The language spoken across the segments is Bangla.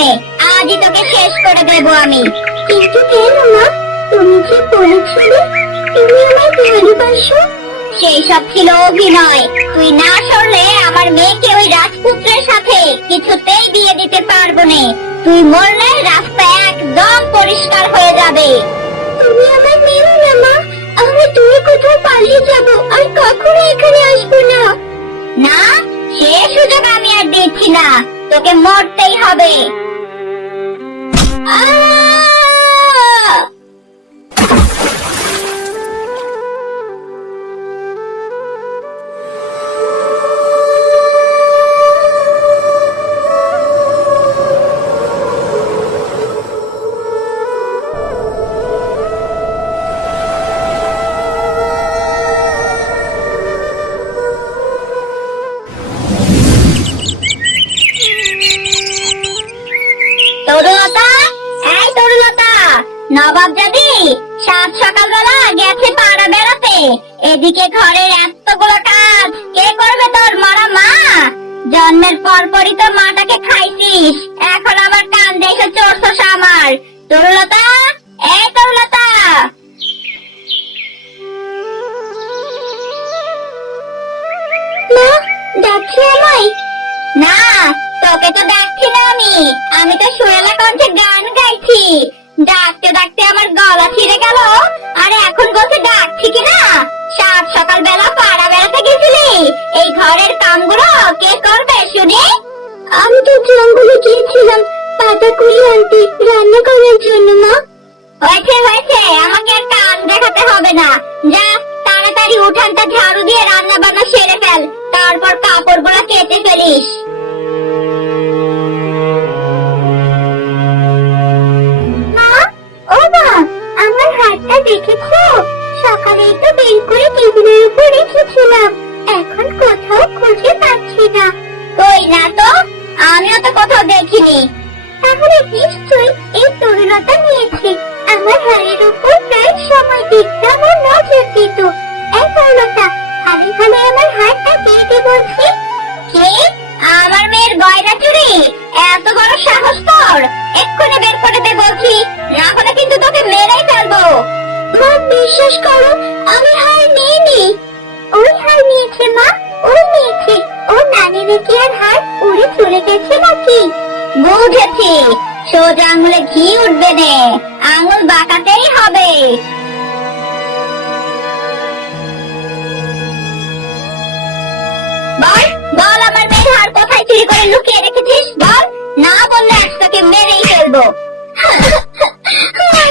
নে, আজই তোকে শেষ করে দেবো আমি। কিন্তু কেন মা, তুমি যে বলেছিলে তুমি আমায় ভালোবাসো। সেই সব ছিল অভিনয়। তুই না সরলে আমার মেয়েকে ওই রাজপুত্রের সাথে কিছুতেই বিয়ে দিতে পারবো না। তুই মরলে রাস্তা একদম পরিষ্কার হয়ে যাবে। তুমি আমায় মেরো না মা, আমি দূরে কোথাও পালিয়ে যাব আর কখনো এখানে আসবো না। না, সে সুযোগ আমি আর দিচ্ছি না, তোকে মরতেই হবে। আহ! তরুলতা, এই তরুলতা, নবাব জাদি সাত সকালবেলা গেছে পাড়া বেড়াতে। এদিকে ঘরের এতগুলো কাজ কে করবে? তোর মরা মা। জন্মের পর পরই তো মাটাকে খাইছিস, এখন আবার কান দেখে চড়ছস আমার। তরুলতা, এই তরুলতা। মা, ডাকছো আমায়? না, তোকে তো ডাকছি না আমি, আমি তো সুরেলা কণ্ঠে গান গাইছি। ডাকতে ডাকতে আমার গলা ছিঁড়ে গেল, আর এখন বলতে ডাকছি কিনা? সাত সকালবেলা পাড়া বেড়াতে গেছিলি, এই ঘরের কামগুলো কে করবে শুনি? আমি তো জঙ্গলে গিয়েছিলাম পাতা কুড়ি আনতে রান্না করার জন্য মা। হয়েছে হয়েছে, আমাকে আর কান দেখাতে হবে না। যা তাড়াতাড়ি উঠানটা ঝাড়ু দিয়ে রান্না বান্না সেরে ফেল, তারপর কাপড়গুলো কেটে ফেলিস। মা, ও মা, আমার হাতটা দেখেছো? সকালেই তো বের করে টেবিলের উপর রেখেছিলাম, এখন কোথাও খুঁজে পাচ্ছি না। কই না তো, আমিও তো কোথাও দেখিনি। তাহলে নিশ্চয়ই এই তরুণতা নিয়েছে। আমার হাড়ের উপর প্রায় সময় দেখতাম ও নজর দিত। এই তরুণতা, আমি ভালো আমার হাতটা দিয়ে দে বলছি। কি? আমার মেয়ের গয়না চুরি? এত বড় সাহস তোর! এক্ষুনি বের করে দে বলছি, না হলে কিন্তু তোকে মেরেই ফেলবো। মা, বিশ্বাস করো, আমি হার নিইনি। ওই হার নিয়েছে মা, ওই নিয়েছে। ও নানি নাকি আর হার উড়ে চলে গেছে নাকি? বুঝেছি, সোজা আঙুলে ঘি উঠবে নে, আঙুল বাঁকাতেই হবে। বল বল, আমার মেয়ের হার কোথায় চুরি করে লুকিয়ে রেখেছিস? বল, না বললে আজ তোকে মেরেই ফেলবো।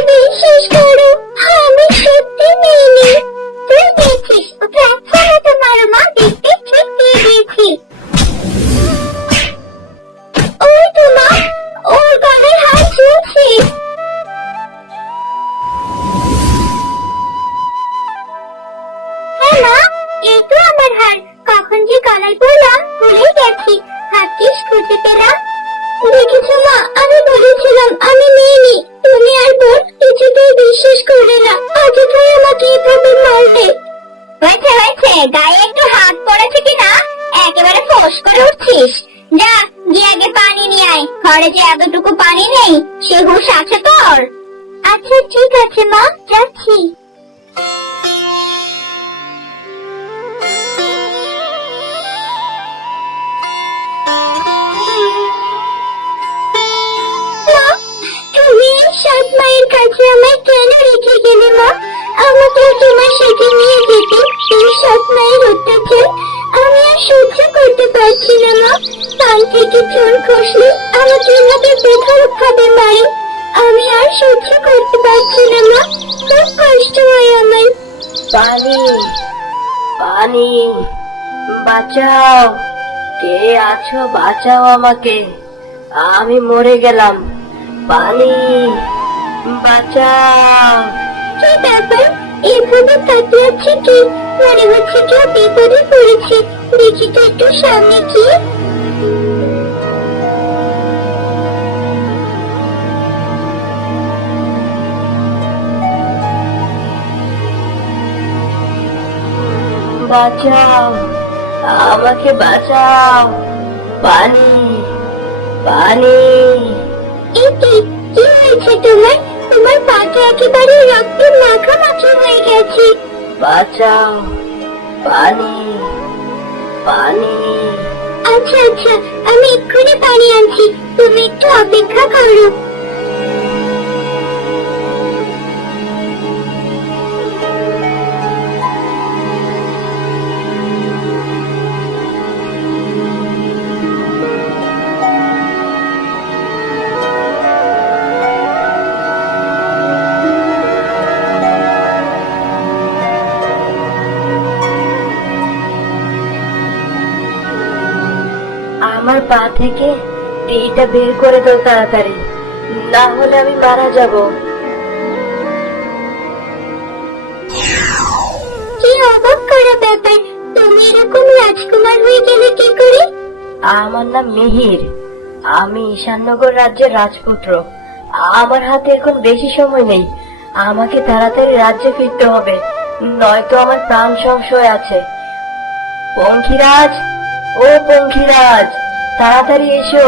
বিশ্বাস করো, আমি সত্যি নিইনি। তুই দেখছিস ওকে একখানা তোমার মা দেখতে ঠিক দিয়ে দিয়েছি। ওই তো মা, ওর গলায় হাত ঝুলছে। হ্যাঁ মা, এই তো আমার হার। কখন যে গলায় পড়লাম ভুলে গেছি। ভাগ্যিস খুঁজে পেলাম। দেখেছো মা, আমি বলেছিলাম আমি নিইনি। তুমি আর বোন কিছুতেই বিশ্বাস করলে না, অযথাই আমাকে এভাবে মারলে। হয়েছে হয়েছে, গায়ে একটু হাত পড়েছে কিনা একেবারে ফোঁস করে উঠছিস। যা গিয়ে আগে পানি নিয়ে আয়, ঘরে যে এতটুকু পানি নেই সে হুঁশ আছে তোর? আচ্ছা ঠিক আছে মা, যাচ্ছি। মা, তুমি এই সৎ মায়ের কাছে আমায় কেন রেখে গেলে মা? আমাকে তোমার সাথে নিয়ে যেতে। এই সৎ মায়ের অত্যাচার আমি আর সহ্য করতে পারছি না মা। কান থেকে চুল খসলে আমাকে এভাবে বেধড়ক ভাবে মারে। আমি আর সহ্য করতে পারছি না মা, খুব কষ্ট হয় আমার। পানি, পানি, বাঁচাও, কে আছো? বাঁচাও আমাকে, আমি মরে গেলাম। পানি, বাঁচাও। কি ব্যাপার, এভাবে তাকিয়ে আছে কি? মনে হচ্ছে কেউ বিপদে পড়েছে। দেখি তো একটু সামনে কি। বাঁচাও, আমাকে বাঁচাও। পানি, পানি। এটি কি হয়েছে তোমার? তোমার পাটা একেবারে রক্তে মাখামাখি হয়ে গেছে। বাঁচাও, পানি, পানি। আচ্ছা আচ্ছা, আমি এক্ষুনি পানি আনছি, তুমি একটু অপেক্ষা করো। আমার পা থেকে তীরটা বের করে দাও তাড়াতাড়ি, না হলে আমি মারা যাব। কি অবাক করা ব্যাপার, তুমি এরকম রাজকুমার হয়ে গেলে কি করে? আমার নাম মিহির, আমি ঈশাননগর রাজ্যের রাজপুত্র। আমার হাতে এখন বেশি সময় নেই, আমাকে তাড়াতাড়ি রাজ্যে ফিরতে হবে, নয়তো আমার প্রাণ সংশয় আছে। পঙ্খিরাজ, ও পঙ্খিরাজ, তাড়াতাড়ি এসো।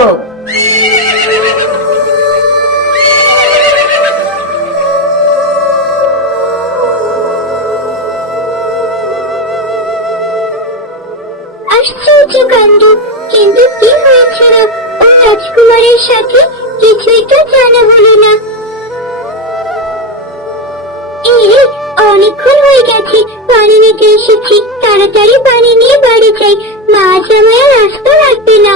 আশ্চর্য কাণ্ড, কিন্তু কি হয়েছিল ওই রাজকুমারের সাথে? কিছুই তো জানা হলো না। এই অনেকক্ষণ হয়ে গেছে, পানি নিতে এসেছি, তাড়াতাড়ি পানি নিয়ে বাড়ি যাই, মা জামাইয়ের রাস্তা লাগবে না।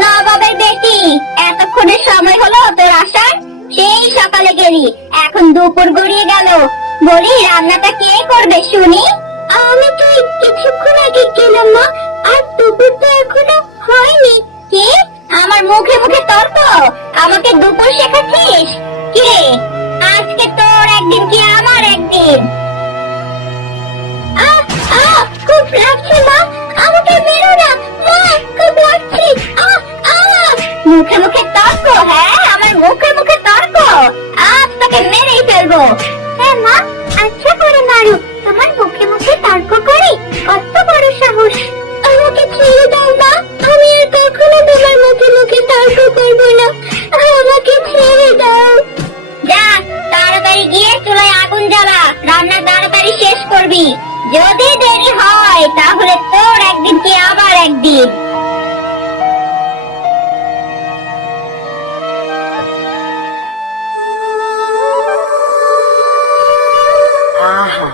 নবাবের বেটি, এতক্ষণের সময় হলো তোর আসার? সেই সকালে গেলি, এখন দুপুর গড়িয়ে গেল। বলি, রান্নাটা কে করবে শুনি? আমি তো এই কিছুক্ষণ আগে গেলাম মা, আর দুপুর তো এখনো হয়নি। কি? আমার মুখে মুখে তর্ক? আমাকে দুপুর শেখাচ্ছিস? কি রে, আজকে তোর একদিন কি আমার একদিন? আহ আহ, খুব লাগছে মা, আমাকে মেরো না মা, খুব লাগছে। আহ আহ, মুখে মুখে তর্ক? হ্যাঁ, আমার মুখে মুখে তর্ক? আজ তোকে মেরেই ফেলবো। হ্যাঁ মা, আচ্ছা করে মারো, তোমার মুখে মুখে তর্ক করে, কত বড় সাহস। আমাকে ছেড়ে দাও মা, আমি আর কখনো তোমার মুখে মুখে তর্ক করবো না, আমাকে ছেড়ে দাও। যা, তাড়াতাড়ি গিয়ে চুলায় আগুন জ্বালা, রান্না তাড়াতাড়ি শেষ করবি। যদি দেরি হয় তাহলে তোর একদিন কি আমার একদিন। আহা,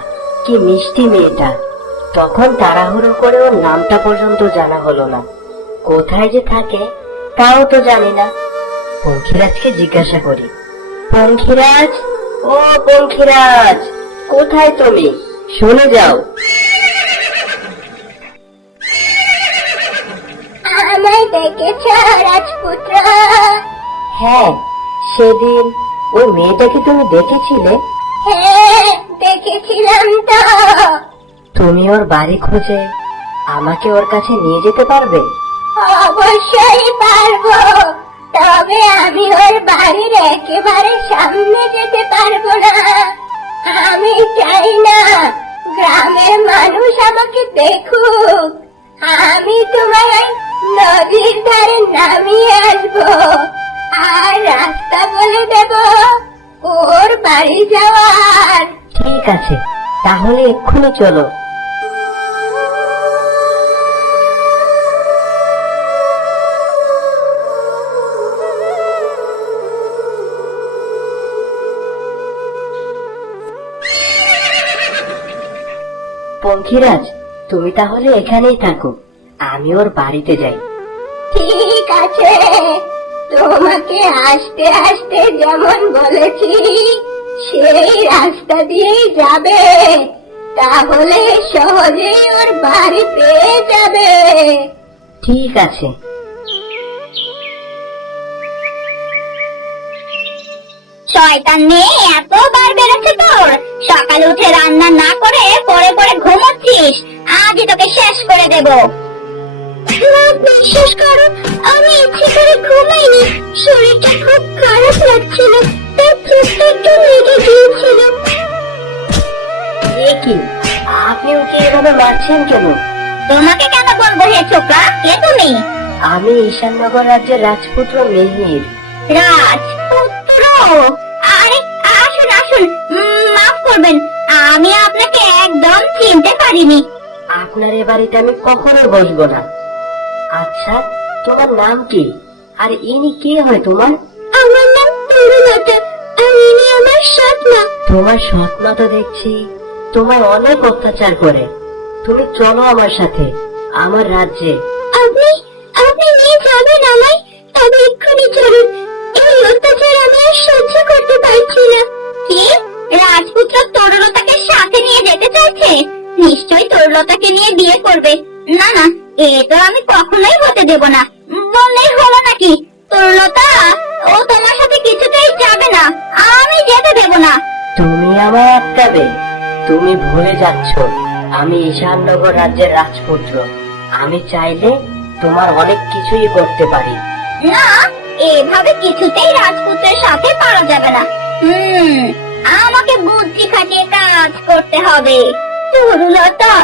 কি মিষ্টি মেয়েটা। তখন তাড়াহুড়ো করে ওর নামটা পর্যন্ত জানা হলো না, কোথায় যে থাকে তাও তো জানি না। পঙ্খিরাজকে জিজ্ঞাসা করি, পঙ্খিরাজ, ও পঙ্খিরাজ, কোথায় তুমি? শুনে যাও। আমায় দেখেছ রাজপুত্র? হ্যাঁ, সেদিন ওই মেয়েটাকে তুমি দেখেছিলে? হ্যাঁ, দেখেছিলাম তো। তুমি ওর বাড়ি খুঁজে আমাকে ওর কাছে নিয়ে যেতে পারবে? অবশ্যই পারবো, তবে আমি ওর বাড়ির একেবারে সামনে যেতে পারবো না। আমি চাই না গ্রামের মানুষ আমাকে দেখুক। আমি তোমার ওই নদীর ধারে নামিয়ে আসবো, আর রাস্তা বলে দেব ওর বাড়ি যাওয়ার। ঠিক আছে, তাহলে এক্ষুনি চলো। পঙ্খিরাজ, তুমি তাহলে এখানেই থাকো, আমি ওর বাড়িতে যাই। ঠিক আছে, তোমাকে আসতে আসতে যেমন বলেছি সেই রাস্তা দিয়েই যাবে, তাহলে সহজেই ওর বাড়ি পেয়ে যাবে। ঠিক আছে। শয়তান মেয়ে এতবার বেড়েছে তোর, সকালে উঠে রান্না না করে পরে পরে ঘুমোচ্ছিস। আজই তোকে শেষ করে দেব। মা, বিশ্বাস করো, আমি ইচ্ছে করে ঘুমাইনি। শরীরটা খুব খারাপ লাগছিল, তাই চোখটা একটু লেগে গিয়েছিল। এ কি, আপনি ওকে এভাবে মারছেন কেন? তোমাকে কেন বলবো হে ছোকরা, কে তুমি? আমি ঈশাননগর রাজ্যের রাজপুত্র মিহির। রাজপুত্র? আরে আসুন আসুন, মাফ করবেন, আমি আপনাকে একদম চিনতে পারিনি। আপনার এ বাড়িতে আমি কখনো বসবো না। আচ্ছা, তোমার নাম কি? আর ইনি কে হয় তোমার? আমার নাম তরুলতা, আর ইনি আমার সৎ মা। তোমার সৎ মা তো দেখছি তোমায় অনেক অত্যাচার করে। তুমি চলো আমার সাথে আমার রাজ্যে। আপনি আপনি নিয়ে যাবেন আমায়? তবে এক্ষুনি চলুন, এই অত্যাচার আমি আর সহ্য করতে পারছি না। কি, রাজপুত্র তরুলতাকে সাথে নিয়ে যেতে চাইছে? নিশ্চয়ই তরুলতাকে নিয়ে বিয়ে করবে। না না, এ তো আমি কখনোই হতে দেব না। বললেই হলো নাকি? তরুলতা ও তোমার সাথে কিছুতেই যাবে না, আমি যেতে দেব না। তুমি আমায় আটকাবে? তুমি ভুলে যাচ্ছ আমি ঈশাননগর রাজ্যের রাজপুত্র। আমি চাইলে তোমার অনেক কিছুই করতে পারি। না, এভাবে কিছুতেই রাজপুত্রের সাথে পারা যাবে না। আমাকে বুদ্ধি খাটিয়ে কাজ করতে হবে। তরুলতা,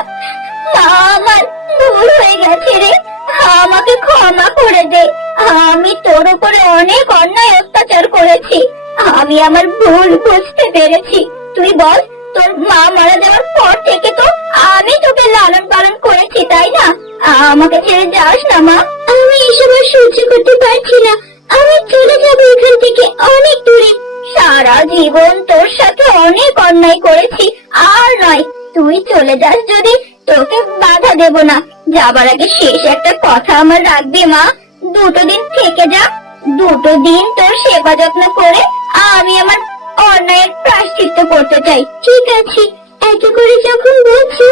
আমার ভুল হয়ে গেছে রে, আমাকে ক্ষমা করে দে। আমি তোর উপরে অনেক অন্যায় অত্যাচার করেছি, আমি আমার ভুল বুঝতে পেরেছি। তুই বল, তোর মা মারা যাওয়ার পর থেকে তো আমি তোকে লালন পালন করেছি, তাই না? আমাকে ছেড়ে যাস না মা। আমি এসব আর সহ্য করতে পারছি না, আমি চলে যাব এখান থেকে অনেক দূরে। সারা জীবন তোর সাথে অনেক অন্যায় করেছি, আর নয়, তুই চলে যাস যদি, তোকে বাধা দেব না। যাবার আগে শেষ একটা কথা আমার রাখবি মা, 2 দিন থেকে যা। 2 দিন তোর সেবা যত্ন করে আমি আমার অন্যায়ের প্রায়শ্চিত্ত করতে চাই। ঠিক আছে, এত করে যখন বলছো,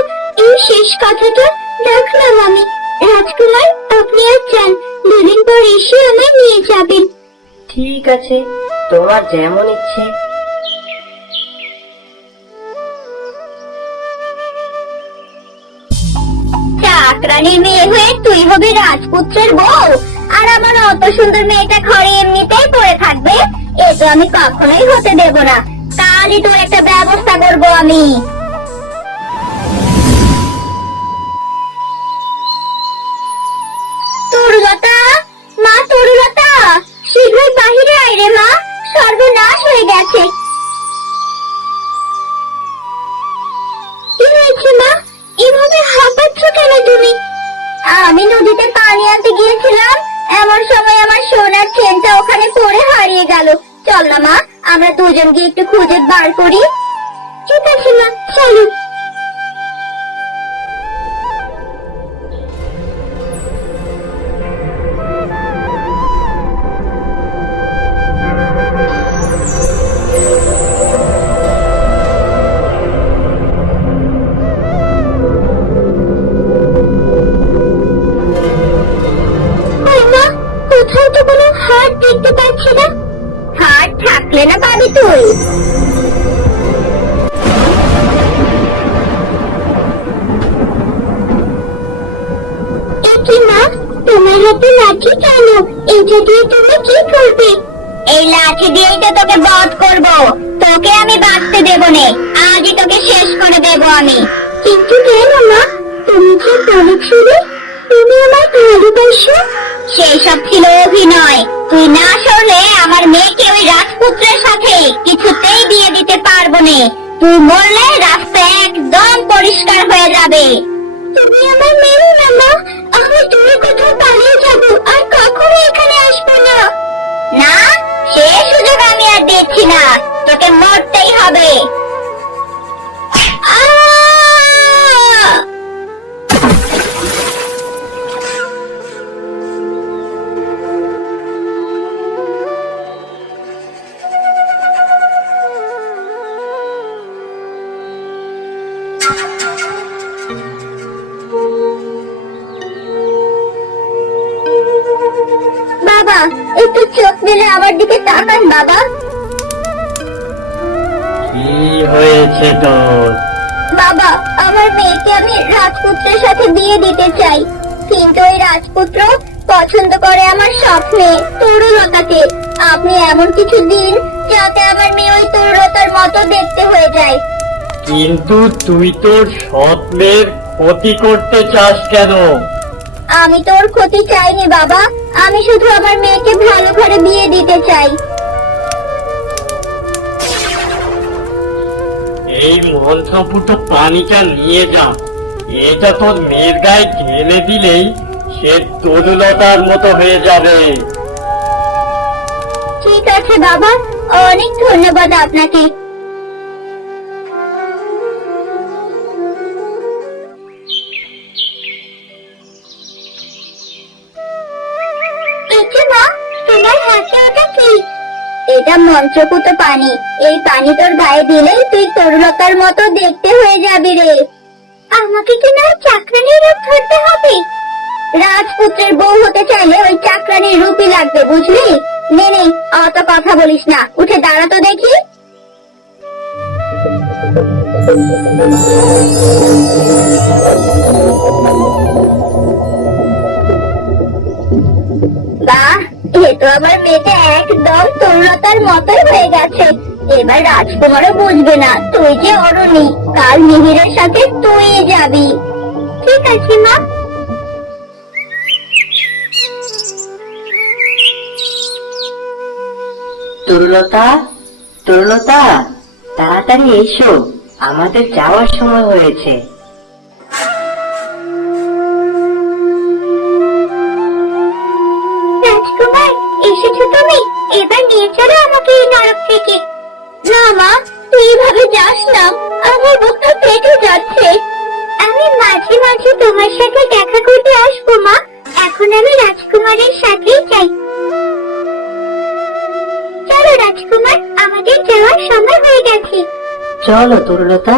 এই শেষ কথাটা রাখলাম আমি। রাজকুমার, আপনি আর যান, 2 দিন পর এসে আমায় নিয়ে যাবেন। ঠিক আছে, তোমার যেমন ইচ্ছে। চাকরানির মেয়ে হয়ে তুই হবি রাজপুত্রের বউ, আর আমার অত সুন্দর মেয়েটা ঘরে এমনিতেই পড়ে থাকবে? এ তো আমি কখনোই হতে দেব না। কালই তোর একটা ব্যবস্থা করব আমি। তরুলতা, মা তরুলতা, শীঘ্রই বাহিরে আয় রে মা, সর্বনাশ হয়ে গেছে। কি হয়েছে মা? এভাবে হাঁপাচ্ছ কেন তুমি? আমি নদীতে পানি আনতে গিয়েছিলাম, এমন সময় আমার সোনার চেনটা ওখানে পড়ে হারিয়ে গেল। চল না মা, আমরা দুজন গিয়ে একটু খুঁজে বার করি। ঠিক আছে মা, চলো। মা, কোথাও তো কোনো হাত দেখতে পাচ্ছি না। হাত থাকলে না পাবি তুই। এ কি মা, তোমার হাতে লাঠি কেন? এটা দিয়ে তুমি কি করবে? এই লাঠি দিয়েই তো তোকে বধ করব। তোকে আমি বাঁচতে দেব নে, আজই তোকে শেষ করে দেব আমি। কিন্তু কেন মা, তুমি যে বলেছিলে তুমি আমার ভালোবাসো। সেই সব ছিল অভিনয়। তুই না সরলে আমার মেয়েকে ওই রাজপুত্রের সাথে কিছুতেই বিয়ে দিতে পারবো না। তুই মরলে রাস্তা একদম পরিষ্কার হয়ে যাবে। তুমি আমার মেরো না মা, আমি দূরে কোথাও পালিয়ে যাবো, আর কখনো এখানে আসবো না। না, সে সুযোগ আমি আর দিচ্ছি না, তোকে মরতেই হবে। আহ! বাবা, একটু চোখ মেলে আমার দিকে তাকান বাবা। হয়েছে তোর? বাবা, আমার মেয়েকে আমি রাজপুত্রের সাথে বিয়ে দিতে চাই, কিন্তু ওই রাজপুত্র পছন্দ করে আমার সৎ মেয়ে তরুলতাকে। আপনি এমন কিছু দিন যাতে আমার মেয়ে ওই তরুলতার মতো দেখতে হয়ে যায়। কিন্তু তুই তোর সৎ মেয়ের ক্ষতি করতে চাস কেন? আমি তোর ক্ষতি চাইনি বাবা, আমি শুধু আমার মেয়েকে ভালো করে বিয়ে দিতে চাই। এই মন্ত্রপুত পানিটা নিয়ে যা, এটা তোর মেয়ের গায়ে ঢেলে দিলেই সে তরুলতার মতো হয়ে যাবে। ঠিক আছে বাবা, অনেক ধন্যবাদ আপনাকে। মা, তোমার হাতে ওটা কি? এটা মন্ত্রপুত পানি। এই পানি তোর গায়ে দিলেই তুই তরুলতার মতো দেখতে হয়ে যাবি রে। আমাকে কি না চাকরানির রূপ ধরতে হবে? রাজপুত্রের বউ হতে চাইলে ওই চাকরানির রূপই লাগবে, বুঝলি? নে নে, অত কথা বলিস না, উঠে দাঁড়া তো দেখি। বাহ, এ তো আমার মেয়েটা একদম তরুলতার মতোই হয়ে গেছে। এবার রাজকুমারও বুঝবে না তুই যে অরুণী, কাল মিহিরের সাথে তুই যাবি। ঠিক আছে মা। তরুলতা, তরুলতা, তাড়াতাড়ি এসো, আমাদের যাওয়ার সময় হয়েছে। রাজকুমার, এসেছো তুমি? এবার নিয়ে চলো আমাকে এই নরক থেকে। না মা, তুই এভাবে যাস না, আমার বুকটা ফেটে যাচ্ছে। আমি মাঝে মাঝে তোমার সাথে দেখা করতে আসবো মা, এখন আমি রাজকুমারের সাথেই যাই। চলো রাজকুমার, আমাদের যাওয়ার সময় হয়ে গেছে। চলো তরুলতা।